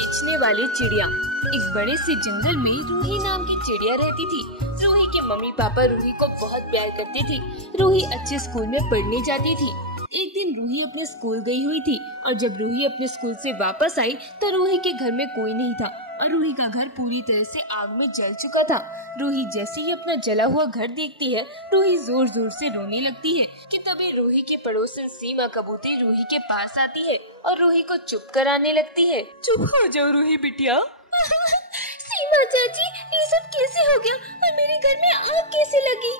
बेचने वाली चिड़िया। एक बड़े से जंगल में रूही नाम की चिड़िया रहती थी। रूही के मम्मी पापा रूही को बहुत प्यार करते थे। रूही अच्छे स्कूल में पढ़ने जाती थी। एक दिन रूही अपने स्कूल गई हुई थी और जब रूही अपने स्कूल से वापस आई तो रूही के घर में कोई नहीं था और रूही का घर पूरी तरह से आग में जल चुका था। रूही जैसे ही अपना जला हुआ घर देखती है, रूही जोर जोर से रोने लगती है कि तभी रूही की पड़ोसन सीमा कबूतरी रूही के पास आती है और रूही को चुप कराने लगती है। चुप हो जाओ रूही बिटिया। सीमा चाची, ये सब कैसे हो गया और मेरे घर में आग कैसे लगी?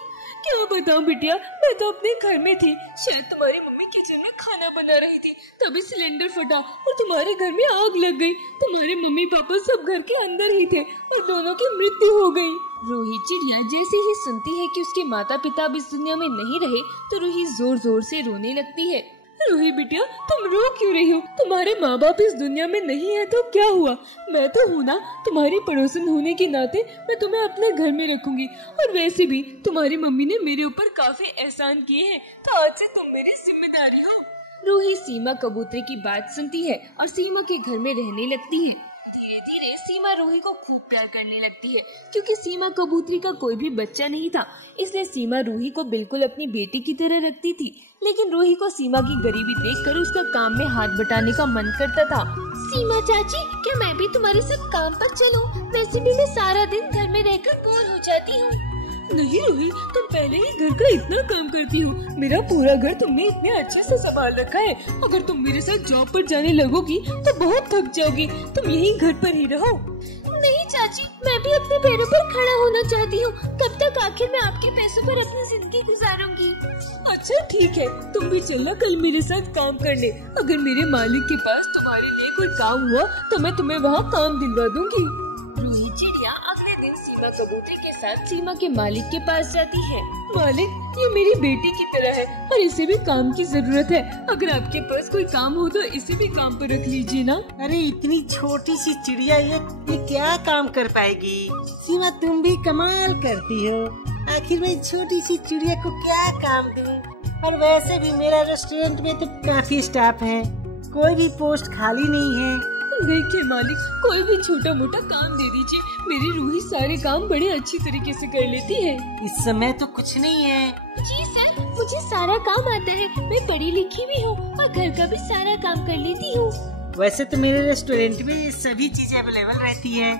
क्या बताऊं बिटिया, मैं तो अपने घर में थी। शायद तुम्हारी मम्मी किचन में खाना बना रही थी, तभी सिलेंडर फटा और तुम्हारे घर में आग लग गई। तुम्हारे मम्मी पापा सब घर के अंदर ही थे और दोनों की मृत्यु हो गई। रूही चिड़िया जैसे ही सुनती है कि उसके माता पिता अब इस दुनिया में नहीं रहे तो रूही जोर जोर से रोने लगती है। रूही बिटिया, तुम रो क्यों रही हो? तुम्हारे माँ बाप इस दुनिया में नहीं है तो क्या हुआ? मैं तो हूँ ना, तुम्हारी पड़ोसन होने के नाते मैं तुम्हें अपने घर में रखूंगी। और वैसे भी तुम्हारी मम्मी ने मेरे ऊपर काफी एहसान किए हैं, तो आज से तुम मेरी जिम्मेदारी हो। रूही सीमा कबूतरी की बात सुनती है और सीमा के घर में रहने लगती है। धीरे धीरे सीमा रूही को खूब प्यार करने लगती है। क्योंकि सीमा कबूतरी का कोई भी बच्चा नहीं था, इसलिए सीमा रूही को बिल्कुल अपनी बेटी की तरह रखती थी। लेकिन रूही को सीमा की गरीबी देखकर उसका काम में हाथ बटाने का मन करता था। सीमा चाची, क्या मैं भी तुम्हारे साथ काम पर चलूं? वैसे भी मैं सारा दिन घर में रहकर बोर हो जाती हूँ। नहीं रूही, तुम पहले ही घर का इतना काम करती हो। मेरा पूरा घर तुमने इतने अच्छे से संभाल रखा है। अगर तुम मेरे साथ जॉब पर जाने लगोगी तो बहुत थक जाओगी। तुम यहीं घर पर ही रहो। नहीं चाची, मैं भी अपने पैरों पर खड़ा होना चाहती हूँ। कब तक आखिर मैं आपके पैसों पर अपनी जिंदगी गुजारूंगी? अच्छा ठीक है, तुम भी चलना कल मेरे साथ काम करने। अगर मेरे मालिक के पास तुम्हारे लिए कोई काम हुआ तो मैं तुम्हें वहाँ काम दिलवा दूंगी। रूही चिड़िया अगले दिन सीमा कबूतरी के साथ सीमा के मालिक के पास जाती है। मालिक, ये मेरी बेटी की तरह है और इसे भी काम की जरूरत है। अगर आपके पास कोई काम हो तो इसे भी काम पर रख लीजिए ना। अरे इतनी छोटी सी चिड़िया ये क्या काम कर पाएगी? सीमा, तुम भी कमाल करती हो। आखिर मैं छोटी सी चिड़िया को क्या काम दूं? और वैसे भी मेरा रेस्टोरेंट में तो काफी स्टाफ है, कोई भी पोस्ट खाली नहीं है। देखिए मालिक, कोई भी छोटा मोटा काम दे दीजिए। मेरी रूही सारे काम बड़े अच्छी तरीके से कर लेती है। इस समय तो कुछ नहीं है। जी सर, मुझे सारा काम आता है। मैं पढ़ी लिखी भी हूँ और घर का भी सारा काम कर लेती हूँ। वैसे तो मेरे रेस्टोरेंट में ये सभी चीजें अवेलेबल रहती है,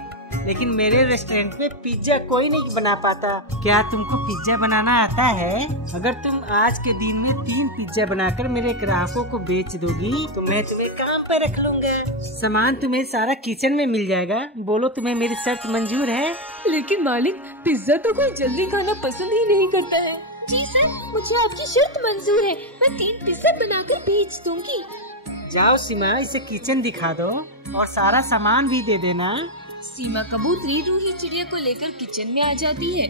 लेकिन मेरे रेस्टोरेंट में पिज्जा कोई नहीं बना पाता। क्या तुमको पिज्जा बनाना आता है? अगर तुम आज के दिन में 3 पिज्जा बनाकर मेरे ग्राहकों को बेच दोगी तो मैं तुम्हें काम पर रख लूँगा। सामान तुम्हें सारा किचन में मिल जाएगा। बोलो, तुम्हें मेरी शर्त मंजूर है? लेकिन मालिक, पिज्जा तो कोई जल्दी खाना पसंद ही नहीं करता है। जी सर, मुझे आपकी शर्त मंजूर है। मैं 3 पिज्जा बनाकर बेच दूंगी। जाओ सीमा, इसे किचन दिखा दो और सारा सामान भी दे देना। सीमा कबूतरी रूही चिड़िया को लेकर किचन में आ जाती है।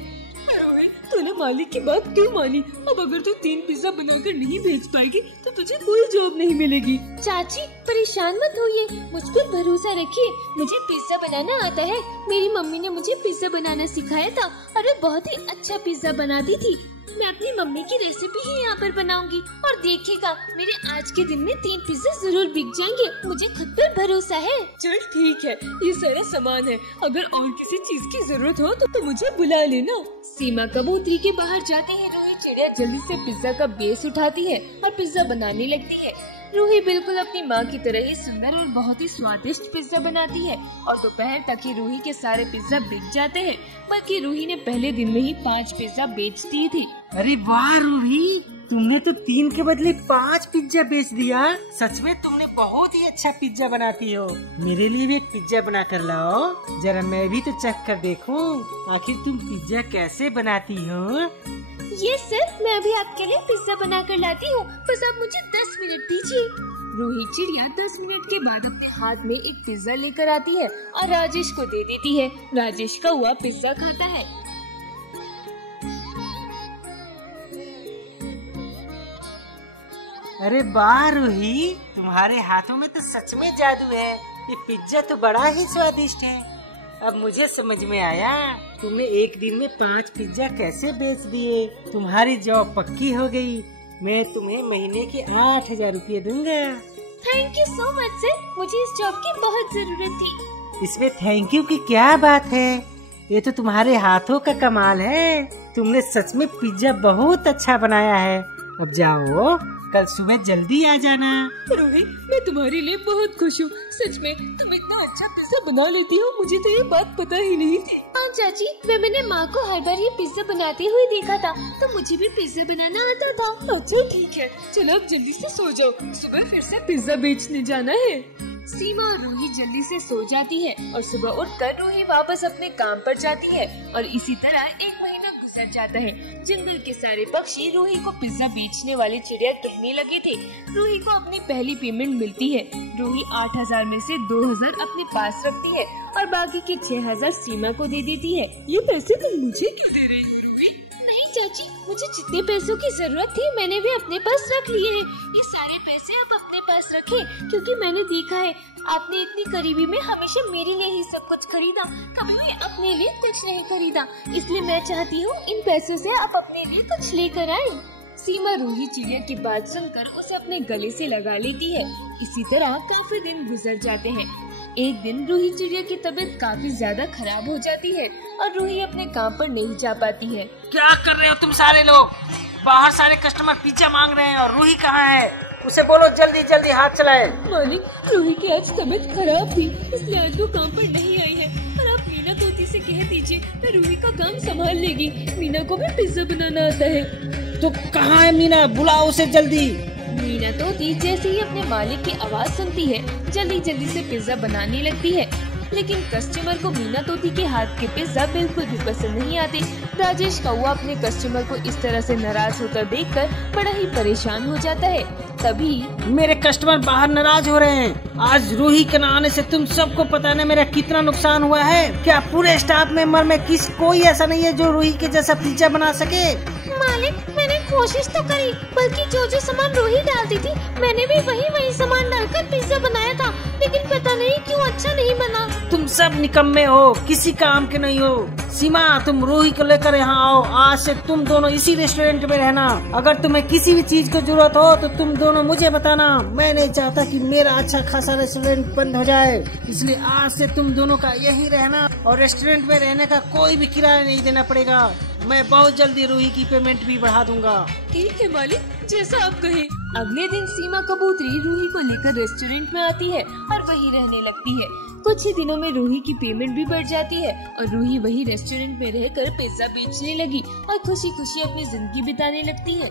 तूने मालिक की बात क्यों मानी? अब अगर तू 3 पिज्जा बनाकर नहीं बेच पाएगी तो तुझे कोई जॉब नहीं मिलेगी। चाची, परेशान मत होइए, मुझ पर भरोसा रखिए। मुझे पिज्जा बनाना आता है। मेरी मम्मी ने मुझे पिज्जा बनाना सिखाया था और वो बहुत ही अच्छा पिज्जा बनाती थी। मैं अपनी मम्मी की रेसिपी ही यहाँ पर बनाऊंगी और देखिएगा, मेरे आज के दिन में 3 पिज्जा जरूर बिक जाएंगे। मुझे खुद पर भरोसा है। चल ठीक है, ये सारा सामान है। अगर और किसी चीज की जरूरत हो तो मुझे बुला लेना। सीमा कबूतरी के बाहर जाते ही रूही चिड़िया जल्दी से पिज्जा का बेस उठाती है और पिज्जा बनाने लगती है। रूही बिल्कुल अपनी माँ की तरह ही सुंदर और बहुत ही स्वादिष्ट पिज्जा बनाती है और दोपहर तक ही रूही के सारे पिज्जा बिक जाते हैं। बल्कि रूही ने पहले दिन में ही 5 पिज्जा बेच दी थी। अरे वाह रूही, तुमने तो 3 के बदले 5 पिज्जा बेच दिया। सच में तुमने बहुत ही अच्छा पिज्जा बनाती हो। मेरे लिए भी एक पिज्जा बना कर लाओ, जरा मैं भी तो चख कर देखूं आखिर तुम पिज्जा कैसे बनाती हो। ये सर, मैं अभी आपके लिए पिज्जा बना कर लाती हूँ। बस आप मुझे 10 मिनट दीजिए। रूही चिड़िया 10 मिनट के बाद अपने हाथ में एक पिज्जा लेकर आती है और राजेश को दे देती है। राजेश का हुआ पिज्जा खाता है। अरे वाह रूही, तुम्हारे हाथों में तो सच में जादू है। ये पिज्जा तो बड़ा ही स्वादिष्ट है। अब मुझे समझ में आया तुमने एक दिन में 5 पिज्जा कैसे बेच दिए। तुम्हारी जॉब पक्की हो गई। मैं तुम्हें महीने के 8,000 रुपये दूंगा। Thank you so much sir, मुझे इस जॉब की बहुत जरूरत थी। इसमें थैंक यू की क्या बात है, ये तो तुम्हारे हाथों का कमाल है। तुमने सच में पिज्जा बहुत अच्छा बनाया है। अब जाओ, कल सुबह जल्दी आ जाना। रूही, मैं तुम्हारे लिए बहुत खुश हूँ। सच में तुम इतना अच्छा पिज्जा बना लेती हो, मुझे तो ये बात पता ही नहीं थी। हाँ चाची, मैंने माँ को हर बार ये पिज्जा बनाते हुए देखा था, तो मुझे भी पिज्जा बनाना आता था। अच्छा ठीक है, चलो अब जल्दी से सो जाओ, सुबह फिर से पिज्जा बेचने जाना है। सीमा और रूही जल्दी से सो जाती है और सुबह उठकर रूही वापस अपने काम पर जाती है और इसी तरह एक महीना गुजर जाता है। जंगल के सारे पक्षी रूही को पिज्जा बेचने वाली चिड़िया कहने लगे थे। रूही को अपनी पहली पेमेंट मिलती है। रूही 8,000 में से 2,000 अपने पास रखती है और बाकी के 6,000 सीमा को दे देती है। ये पैसे तुम मुझे क्यों दे रही हो रूही? नहीं चाची, मुझे जितने पैसों की जरूरत थी मैंने भी अपने पास रख लिए हैं। ये सारे पैसे आप अपने पास रखें, क्योंकि मैंने देखा है आपने इतनी करीबी में हमेशा मेरे लिए ही सब कुछ खरीदा, कभी भी अपने लिए कुछ नहीं खरीदा। इसलिए मैं चाहती हूँ इन पैसों से आप अपने लिए कुछ लेकर आए। सीमा रूही चिड़िया की बात सुनकर उसे अपने गले से लगा लेती है। इसी तरह काफी दिन गुजर जाते हैं। एक दिन रूही चिड़िया की तबीयत काफी ज्यादा खराब हो जाती है और रूही अपने काम पर नहीं जा पाती है। क्या कर रहे हो तुम सारे लोग? बाहर सारे कस्टमर पिज्जा मांग रहे हैं और रूही कहाँ है? उसे बोलो जल्दी जल्दी हाथ चलाए। मालिक, रूही की आज तबीयत खराब थी, इसलिए आज वो काम पर नहीं आई है। और आप मीना तोती से कह दीजिए, मैं रूही का काम संभाल लेगी। मीना को भी पिज्जा बनाना आता है। तो कहाँ है मीना? बुलाओ उसे जल्दी। मीना तोती जैसे ही अपने मालिक की आवाज सुनती है, जल्दी जल्दी से पिज्जा बनाने लगती है। लेकिन कस्टमर को मीना तोती के हाथ के पिज्जा बिल्कुल भी पसंद नहीं आते। राजेश कौवा अपने कस्टमर को इस तरह से नाराज होता देखकर बड़ा ही परेशान हो जाता है। तभी मेरे कस्टमर बाहर नाराज हो रहे हैं। आज रूही के न आने से तुम सबको पता नहीं मेरा कितना नुकसान हुआ है। क्या पूरे स्टाफ मेंबर में कोई ऐसा नहीं है जो रूही के जैसा पिज्जा बना सके? मालिक, मैंने कोशिश तो करी, बल्कि जो सामान रूही डालती थी मैंने भी वही सामान डालकर पिज्जा बनाया था, लेकिन पता नहीं क्यों अच्छा नहीं बना। तुम सब निकम्मे हो, किसी काम के नहीं हो। सीमा, तुम रूही को लेकर यहाँ आओ। आज से तुम दोनों इसी रेस्टोरेंट में रहना। अगर तुम्हें किसी भी चीज को जरूरत हो तो तुम दोनों मुझे बताना। मैं नहीं चाहता कि मेरा अच्छा खासा रेस्टोरेंट बंद हो जाए, इसलिए आज से तुम दोनों का यही रहना और रेस्टोरेंट में रहने का कोई भी किराया नहीं देना पड़ेगा। मैं बहुत जल्दी रूही की पेमेंट भी बढ़ा दूंगा। ठीक है मालिक, जैसा आप कहें। अगले दिन सीमा कबूतरी रूही को लेकर रेस्टोरेंट में आती है और वहीं रहने लगती है। कुछ ही दिनों में रूही की पेमेंट भी बढ़ जाती है और रूही वही रेस्टोरेंट में रहकर पिज्जा बेचने लगी और खुशी खुशी अपनी जिंदगी बिताने लगती है।